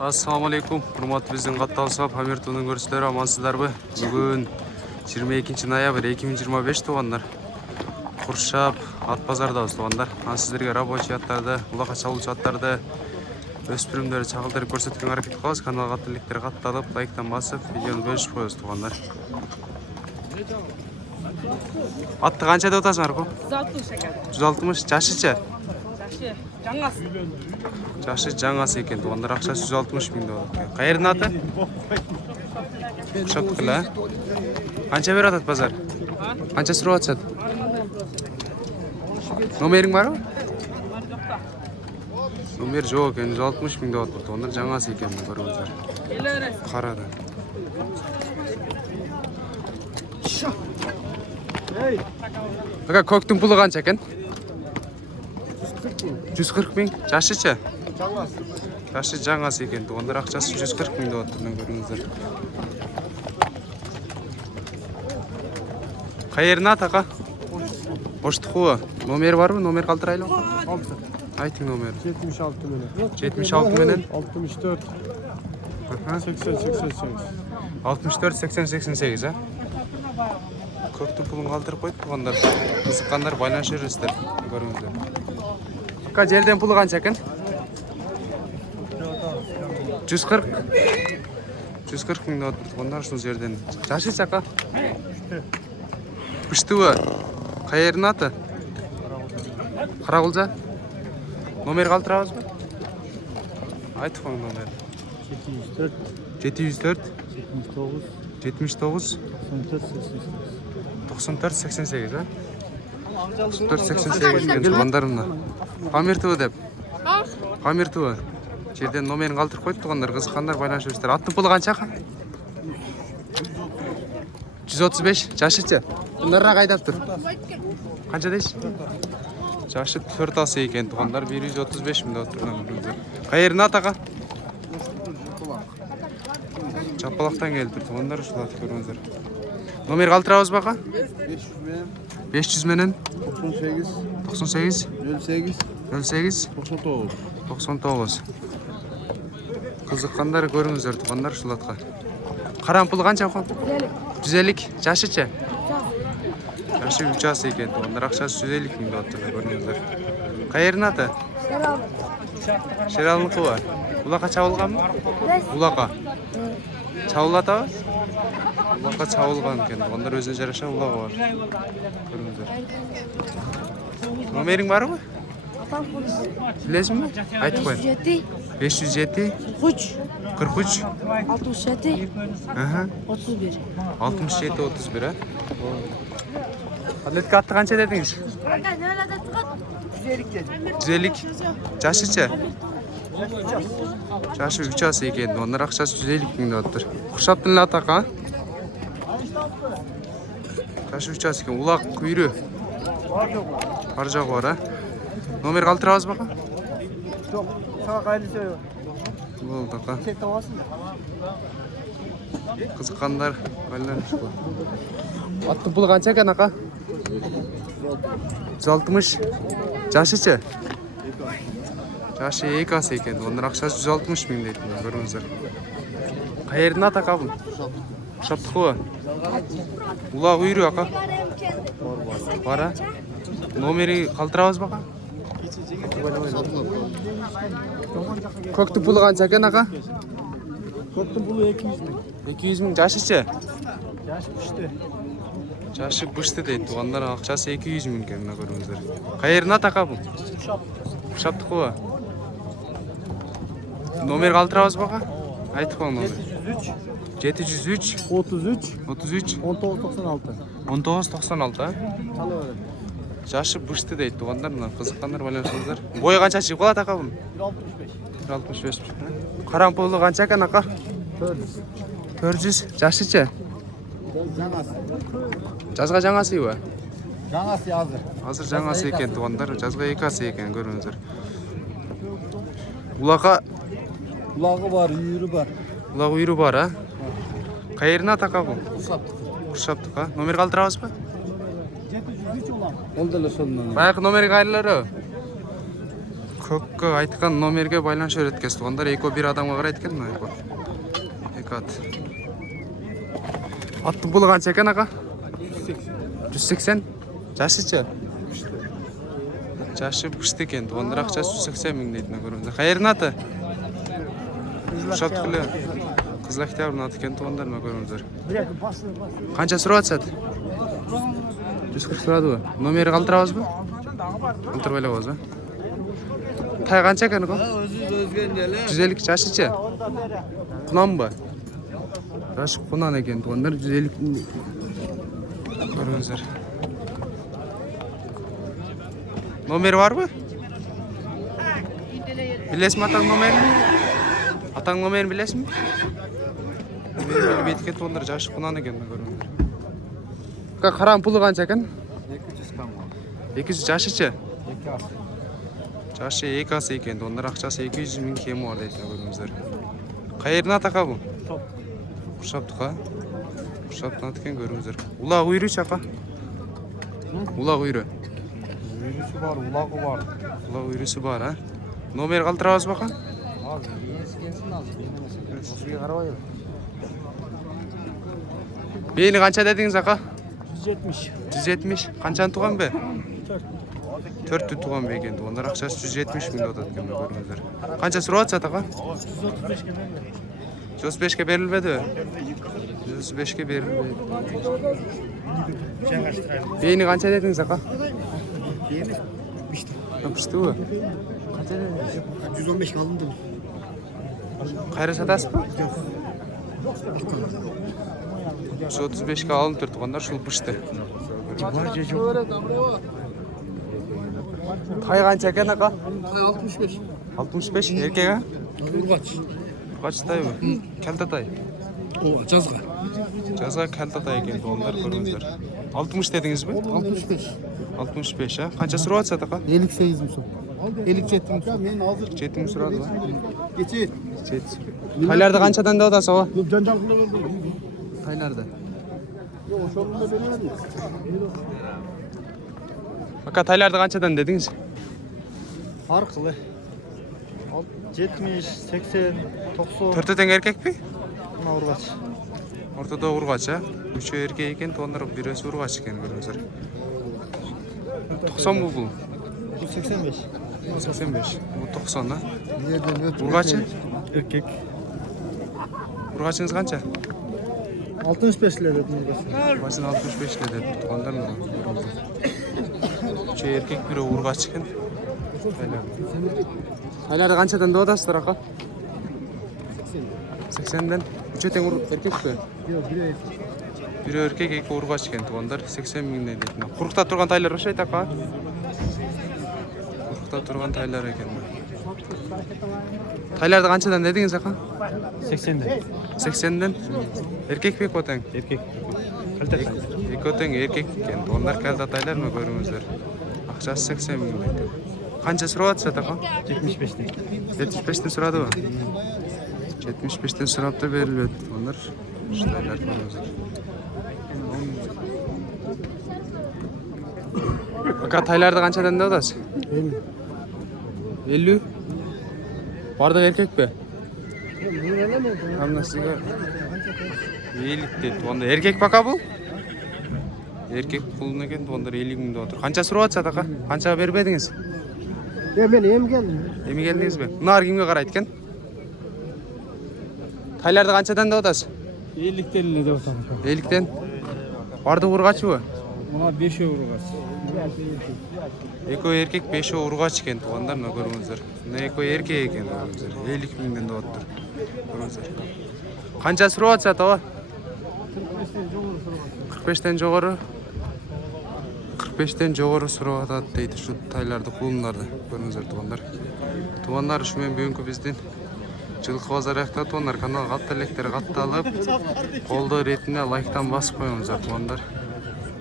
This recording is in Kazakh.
Assalamu alaikum. Hurmatly bizning qattaqsa Pamir Tu'ning ko'rishlari amansizlarmi? Bugun 22-noyabr 2025 tuğanlar. Qurshab Atbazardabыз tuğanlar. Men sizlarga рабочий аттарды, улака чалуучу аттарды өспүрүмдөрдү чагылдырып көрсөткөнгө аракет кылабыз. Каналга аттылыктар катталып, лайктан басып, видеону бөлүшүп коебуз туğanlar. Атты канча деп атасың Арко? 160 ekan. 160 жашычы? Жашы жаңасы. Жашы жаңасы екен туғандар, ақшасы 160 мың доллар. Қайырдың аты? Құшаптықылы, ә? Қанша бер атады базар? Қанша сұрап атсады? Номерің бар ма? Номер жоқ екен, 160 мың доллар туғандар, жаңасы екен көріңіздер. Қарады. Көктің пұлы қанша екен? 140 мың. Жашычы? Жашы жаңасы екен туғандар, ақшасы 140 мың доллар көріңіздер. Қайерін ат ақа? Оштықуы. Номер бар ма? Номер қалтырайлы ма? Айтың номер. 76 менен. 76 менен? 64 80 88. 64 80 88, а? Көктің пұлын қалтырып қойды туғандар. Қызыққандар байланыш жүрістер көріңіздер. Ка жерден пұлы қанша екен? 140 мың доллар туғандар ушул жерден. Жашы чака? Пыштыбы? Қайердің аты? Қарақұлжа? Номер қалтырабыз ба? Айтып қоң номер. 704 79 94 88, а? 94 88 кен туғандарымна. Памир Туы деп. Памир Туы. Жерден номерін қалтырып қойды туғандар, қызыққандар байланыш жүрістер. Аттың пұлы қанша қа? 135. Жашычы? Бұндарына қайдап тұр? Қанша дейсіз? Жашы 4 асы екен туғандар, 135 мың доллар тұрған. Қайерін ат аға? Жапалақтан келді тұр туғандар, ұшыл аты көріңіздер. Номер қалтырабыз бақа? 500 менен 98 08 99. Қызыққандар көріңіздер туғандар ұшыл атқа. Қаран пұлы қанша қоң? 150. Жашычы? Жашы 3 асы екен туғандар, ақшасы 150 мың доллар көріңіздер. Қайерін аты? Шералының қуы. Улақа чауылған мы? Улақа. Чауылата ба? Улақа чауылған екен. Ондар өзіне жараша улаға бар. Көріңіздер. Номерің бар ма? Білесің ме? Айтып қойын. 507 43 67 31. 67 31, а? Атлетка атты қанша дедіңіз? 150. Жашычы? Жашы 3 асы екен. Ондар ақшасы 150 мың доллар. Құршаптың атақа? Жашы 3 асы екен. Улақ күйрі? Бар жағы бар, а? Номер қалтырабыз бақа? Жоқ, саға қайлысы жоқ. Болды ақа. Тек табасың да. Қызыққандар байланыш бұл. Аттың пұлы қанша екен ақа? 160. Жашычы? Жашы 2 асы екен. Ондар ақшасы 160 мың дейді. Көріңіздер. Қайердің аты ақа бұл? Құшаптық қуы? Улақ үйрі ақа? Бар, а? Номері қалтырабыз бақа? Көктің пұлы қанша екен ақа? Көктің пұлы 200 мың. 200 мың. Жашычы? Жашы пішті. Жашы пышты дейді. Туғандар ақшасы 200 мың екен, көріңіздер. Қайердің аты ақа бұл? Құшаптық қуы? Номер қалтырабыз бақа? Айтып қоң номер. 703 33 33 1996. 1996, а? Чалы өрі. Жашы пышты дейді. Туғандар қызыққандар байланышыңыздар. Бойы қанша шығып қалады ақа бұл? 165. 165. Қаран пұлы қанша екен ақа? 400. Жашычы? Жаңасы. Жазға жаңасы үй? Жаңасы азыр. Азыр жаңасы екен туғандар, жазға 2 асы екен көріңіздер. Улақа? Бұлағы бар, үйірі бар. Улақ үйірі бар, а? Қайерін ат ақа бұл? Құсаптық. Құршаптық, а? Номер қалтырабыз ба? 703 ұлам. Ол да сонынан. Баяғы номер қайырлары? Көккө айткан номерге байланыш өткөз тугандар. Эко бир адамга карайт экен мына эко. Эки ат. Аттын пулу канча экен ага? 180. Жашычы? Жашы пышты экен. Тугандар акчасы 180 миң дейт мына көрүңүздөр. Кайердин аты? Ушаттыкылы. Кызыл Октябрьдин аты экен тугандар мына көрүңүздөр. Канча сурап атышат? 140 сурадыбы? Номери калтырабызбы? Калтырбай эле коебуз, Тай канча экен го? Өзгенде эле. 150 жашычы? Кунанбы? Жашы кунан экен тугандар 150 көрүңүздөр. Номери барбы? Билесизби атаң номерин? Атаң номерин билесизби? Номери бетке тугандар жашы кунан экен көрүңүздөр. Каран пулу канча экен? 200 кам. 200 жашычы? 2 ас. Жашы 2 асы экен. Тугандар акчасы 200 миң кеми бар дейт көрүңүздөр. Кайердин аты ака бу? Куршаптык, Куршаптын аты экен көрүңүздөр. Улак үйрүчү ака? Улак үйрө. Үйрүсү бар, улагы бар. Улак үйрүсү бар, Номер калтырабызбы ака? Азыр ескенсин азыр. Ошуга карабай. Бейни канча дедиңиз ака? 170. 170. Канчаны туган бе? 4 туган бе экен. Тугандар акчасы 170 миң деп атат экен көрүңүздөр. Канча сурап атышат ака? 135ке берилбеди. 135ке берилбеди. Бейни канча дедиңиз ака? Пыштыбы? 115 калдым. Кайра сатасызбы? 135ке алынып тур тугандар, ушул пышты. Тай канча экен ака? 65. 65 эркек а? Ургач. Ургач тайбы? Калта тай. Ооба, жазга. Жазга калта тай экен тугандар көрүңүздөр. 60 дедиңизби? 65. 65 Канча сурап атышат ака? 58 сом. 57 сом. Мен азыр 7 миң сурадыбы? кечет. 7. Тайларды канчадан деп атасыз ага? Жанжалкына берди. Тайларды. Жок, ошондо беребиз. Ака тайларды канчадан дедиңиз? Аркылы. 70, 80, 90. Төртө тең эркекпи? Мына ургач. Ортодо ургач Үчөө эркек экен, тугандар бирөөсү ургач экен көрүңүздөр. 90 бул? 85. 85. Бул 90 Жерден өтүп. Ургачы? Эркек. Ургачыңыз канча? 65 ле деп мургаш. Басын 65 ле деп тугандар мына көрүңүздөр. Үчөө эркек, бирөө ургач экен. Тайларды канчадан деп атасыздар ака? 80ден. Үчөө тең эркекпи? Жок, бирөө. Бирөө эркек, эки ургач экен тугандар, 80 миңден дейт. Курукта турган тайлар окшойт ака? Курукта турган тайлар экен. Тайларды канчадан дедиңиз ака? 80ден. 80ден. Эркекпи эко тең? Эркек. Эко тең эркек экен. Тугандар калта тайлар мына көрүңүздөр. Акчасы 80 миң экен. Канча сурап атышат ака? 75ден. 75ден сурадыбы? 75ден сурап да берилбеди. Тугандар ушундайлар көрүңүздөр. Ака тайларды канчадан деп атасыз? 50. Бардык эркекпи? Амнасыга 50 дейт. Туганда эркек бака бул? Эркек пулун экен, тугандар 50 миң деп атыр. Канча сурап атышат ака? Канчага бербедиңиз? Мен эми келдим. Эми келдиңизби? Мынар кимге карайт экен? Тайларды канчадан деп атасыз? 50ден эле деп атам. 50ден. Бардык ургачбы? Мына 5 ургач. Эко эркек, 5 ургач экен тугандар, мына көрүңүздөр. Мына эко эркек экен көрүңүздөр. 50 миңден деп атыр. Көрүңүздөр. Канча сурап атышат аба? 45ден жогору. 45ден жогору сурап атат дейт ушу тайларды, кулундарды көрүңүздөр тугандар. Тугандар, ушу менен бүгүнкү биздин жылкы базар аякталат тугандар. Каналга катталектер катталып, колдоо иретине лайктан басып коюңуздар тугандар.